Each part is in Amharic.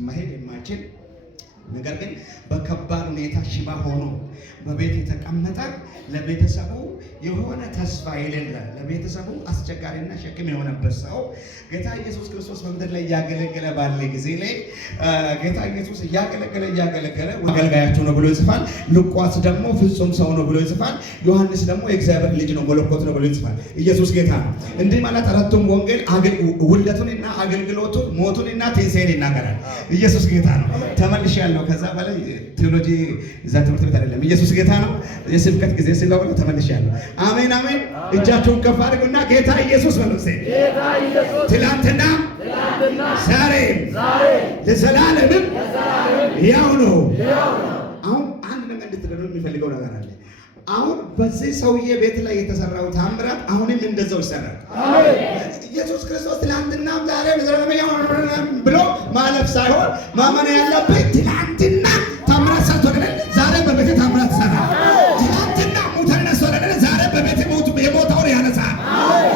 መሄድ የማይችል ነገር ግን በከባድ ሁኔታ ሽባ ሆኖ በቤት የተቀመጠ ለቤተሰቡ የሆነ ተስፋ የሌለ ለቤተሰቡ አስቸጋሪና ሸክም የሆነበት ሰው ጌታ ኢየሱስ ክርስቶስ በምድር ላይ እያገለገለ ባለ ጊዜ ላይ ጌታ ኢየሱስ እያገለገለ አገልጋያቸው ነው ብሎ ይጽፋል። ሉቃስ ደግሞ ፍጹም ሰው ነው ብሎ ይጽፋል። ዮሐንስ ደግሞ የእግዚአብሔር ልጅ ነው መለኮት ነው ብሎ ይጽፋል። ኢየሱስ ጌታ ነው። እንዲህ ማለት አራቱም ወንጌል ውልደቱንና አገልግሎቱን ሞቱንና ትንሣኤን ይናገራል። ኢየሱስ ጌታ ነው። ተመልሻለሁ። ከዛ በላይ ቴዎሎጂ እዛ ትምህርት ቤት አይደለም። ኢየሱስ ጌታ ነው። የስብከት ጊዜ ስለሆነ ተመልሻለሁ። አሜን አሜን። እጃችሁን ከፍ አድርጉና ጌታ ኢየሱስ በሉ። ጌታ ኢየሱስ ትላንትና ዛሬም ለዘላለምም ያው ነው። አሁን አንድ ነገር እንድትረዱ የሚፈልገው ነገር አለ። አሁን በዚህ ሰውዬ ቤት ላይ የተሰራው ታምራት አሁንም እንደዛው ይሰራል። ኢየሱስ ክርስቶስ ትላንትና ዛሬም ለዘላለምም ብሎ ማለፍ ሳይሆን ማመን ያለበት ትላንትና ታምራት ሰርቶልኝ ዛሬ በቤት ታምራት ይሰራል። ትላንትና ሙታን ነስቶልኝ ዛሬ በቤት የሞተውን ያነሳል።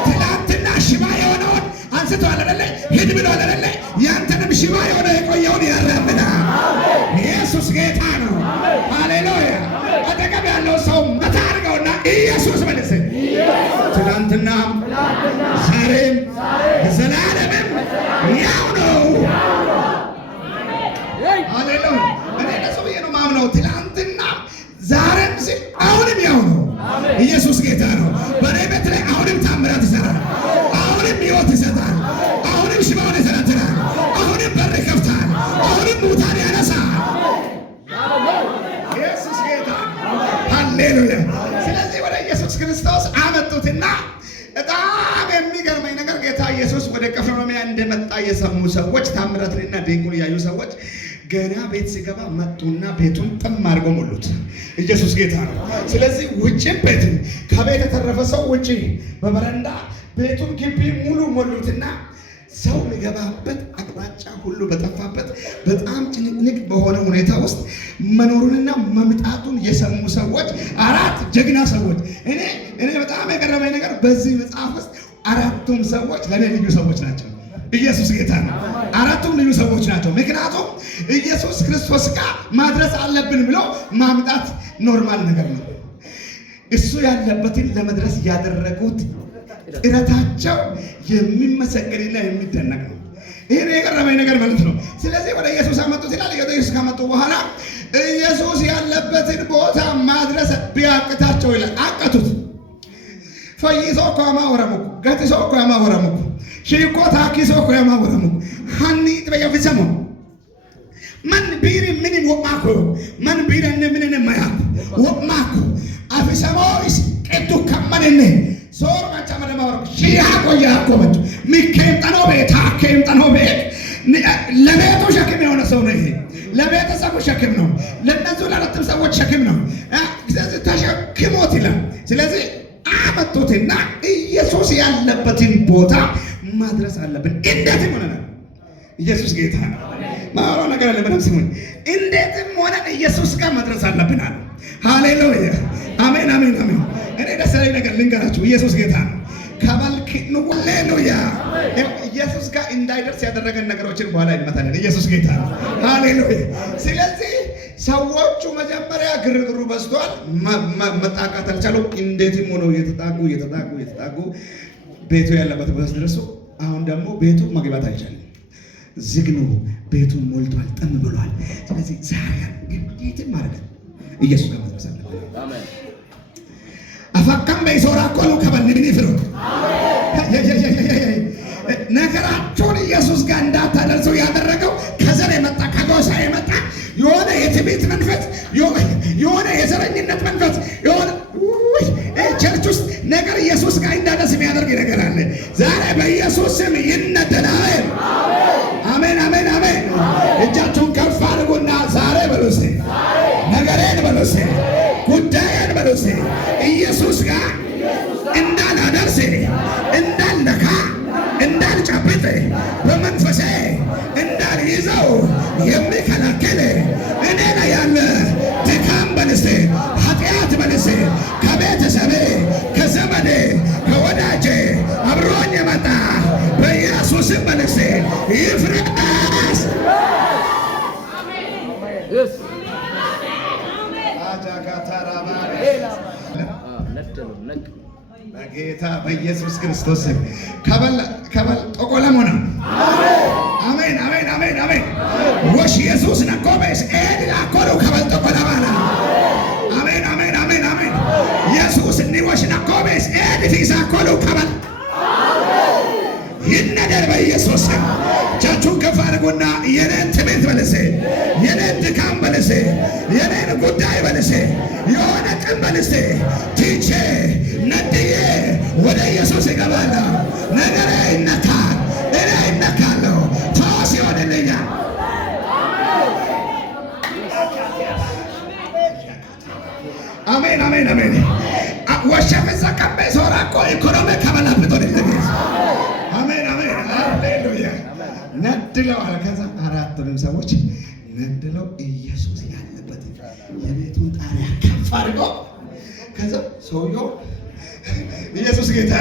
ትላንትና ሽባ የሆነውን አንስቷል አይደል? ሂድ ብሏል አይደል? ያንተንም ሽባ የሆነ የቆየውን ያራምዳል። ኢየሱስ ጌታ ነው። ሃሌሉያ። አጠገብ ያለው ሰው መታ አድርገውና ኢየሱስ መልስ። ትላንትና ዛሬም ለዘላለምም ያው ነው። ሃሌሉያ። እኔ ለሰውዬ ነው ማምነው። ትላንትና ዛሬም ሲል አሁንም ያው ነው። ኢየሱስ ጌታ ነው። በኔ ቤት ላይ አሁንም ታምራት ይሰራል። አሁንም ሕይወት ይሰጣል። አሁንም ሽባውን ይሰራል። አሁንም በር ይከፍታል። አሁንም ሙታን ያነሳል። ኢየሱስ ጌታ ሃሌሉያ። ስለዚህ ወደ ኢየሱስ ክርስቶስ አመጡትና በጣም የሚገርመኝ ነገር ጌታ ኢየሱስ ወደ ቅፍርናሆም እንደመጣ የሰሙ ሰዎች ታምራትንና ድንቁን ያዩ ሰዎች ገና ቤት ሲገባ መጡና ቤቱን ጥም አድርገው ሞሉት። ኢየሱስ ጌታ ነው። ስለዚህ ውጭም ቤትም ከቤት የተረፈ ሰው ውጭ በበረንዳ ቤቱን ግቢ ሙሉ ሞሉትና ሰው የሚገባበት አቅጣጫ ሁሉ በጠፋበት በጣም ጭንቅንቅ በሆነ ሁኔታ ውስጥ መኖሩንና መምጣቱን የሰሙ ሰዎች አራት ጀግና ሰዎች። እኔ በጣም የቀረበኝ ነገር በዚህ መጽሐፍ ውስጥ አራቱም ሰዎች ለኔ ልዩ ሰዎች ናቸው። ኢየሱስ ጌታ ነው። አራቱም ልዩ ሰዎች ናቸው። ምክንያቱም ኢየሱስ ክርስቶስ ጋር ማድረስ አለብን ብሎ ማምጣት ኖርማል ነገር ነው። እሱ ያለበትን ለመድረስ ያደረጉት ጥረታቸው የሚመሰገንና የሚደነቅ ነው። ይሄ የቀረበኝ ነገር ማለት ነው። ስለዚህ ወደ ኢየሱስ አመጡት ይላል። ወደ ኢየሱስ ካመጡ በኋላ ኢየሱስ ያለበትን ቦታ ማድረስ ቢያቅታቸው ይላል አቀቱት። ፈይሶ ኮማ ወረሙኩ ገትሶ ኮማ ወረሙኩ ሺኮ ታኪሶ ኮማ ወረሙኩ ሃኒ በየፍሰሙ ማን ቢሪ ምን ወማኩ ማን ቢረነ ምን ማያኩ ወማኩ አፍሰሞስ ቀጡ ከመነነ ሶር ማቻመደ ማወር ሺያ ቆያ ቆመች ሚከም ጠኖቤ ታከም ጠኖቤ ለቤቱ ሸክም የሆነ ሰው ነው። ይሄ ለቤተሰቡ ሸክም ነው። ለነሱ ለአራቱም ሰዎች ሸክም ነው። ስለዚህ ተሸክሞት ይላል። ስለዚህ አመጡትና ኢየሱስ ያለበትን ቦታ ማድረስ አለብን። እንዴትም ሆነናል። ኢየሱስ ጌታ ነው። ማወራው ነገር አለ። በደምብ ስሙኝ። እንዴትም ሆነን ኢየሱስ ጋር መድረስ አለብን አለ። ሃሌሉያ አሜን አሜን አሜን። እኔ ደስ ያለኝ ነገር ልንገራችሁ። ኢየሱስ ጌታ ነው። ከመልክ ነው። ሃሌሉያ ኢየሱስ ጋር እንዳይደርስ ያደረገን ነገሮችን በኋላ እንመታለን። ኢየሱስ ጌታ ነው። ሃሌሉያ። ስለዚህ ሰዎቹ መጀመሪያ ግርግሩ በዝቷል። መጣቃት አልቻሉም። እንዴትም ሆነው እየተጣጉ ቤቱ ያለበት ቦታ ደረሱ። አሁን ደግሞ ቤቱ መግባት አይቻልም። ዝግ ነው። ቤቱን ሞልቷል። ጠም ብሏል። ስለዚህ ዛሬ እንዴትም ማድረግ ኢየሱስ ጋር መድረስ አለብን። አሜን። አፈካም በይሶራ ቆሉ ከበልብኒ ፍሩ ነገራቸውን ኢየሱስ ጋር እንዳታደርሱ ያደረገው ከዘር የመጣ ከጎሳ የመጣ የሆነ የትዕቢት መንፈስ፣ የሆነ የዘረኝነት መንፈስ፣ የሆነ ቸርች ውስጥ ነገር ኢየሱስ ጋር እንዳደርስ የሚያደርግ ነገር አለ። ዛሬ በኢየሱስ ስም ይነደላል። አሜን አሜን አሜን። እጃችሁን ከፍ አድርጉና ዛሬ በሉሴ ነገሬን በሉሴ ጉዳይን በሉሴ ኢየሱስ ጋር እንዳላደርስ እንዳልነካ እንዳልጨብጥ በመንፈሴ እንዳልይዘው የሚከለክል እኔ ላይ ያለ ድካም በልሴ ኃጢአት በልሴ ከቤተሰቤ ከዘመዴ ከወዳጄ አብሮኝ የመጣ በኢየሱስም በልሴ ይፍረስ። በጌታ በኢየሱስ ክርስቶስ ከበል ጠቆለሞና አሜን አሜን አሜን አሜን ወሽ ኢየሱስ ነቆበስ ኤድላ ኮሩ ከበል ጠቆለማና አሜን አሜን አሜን አሜን ኢየሱስ ንወሽ ነቆበስ ኤድፊሳ ኮሩ ከበል ይነደር በኢየሱስ እጃችሁን ከፍ አድርጉና የኔን ትምህርት በልሴ የኔን ድካም በልሴ የኔን ጉዳይ በልሴ የሆነ ቀን በልሴ ትቼ ነድዬ ወደ ኢየሱስ እገባለሁ። ነገሬ ይነካል፣ እኔ ይነካለሁ፣ ፈውስ ይሆንልኛል። አሜን አሜን አሜን ወሸፈዛ ቀበ ሶራቆ ኢኮኖሚ ከበላበት ወደ አሜን አሜን ሃሌሉያ ነድለዋል። ከዛ አራቱንም ሰዎች ነድለው ኢየሱስ ያለበት የቤቱን ጣሪያ ከፍ አድርገው ከዛ ሰውየው ኢየሱስ ጌታ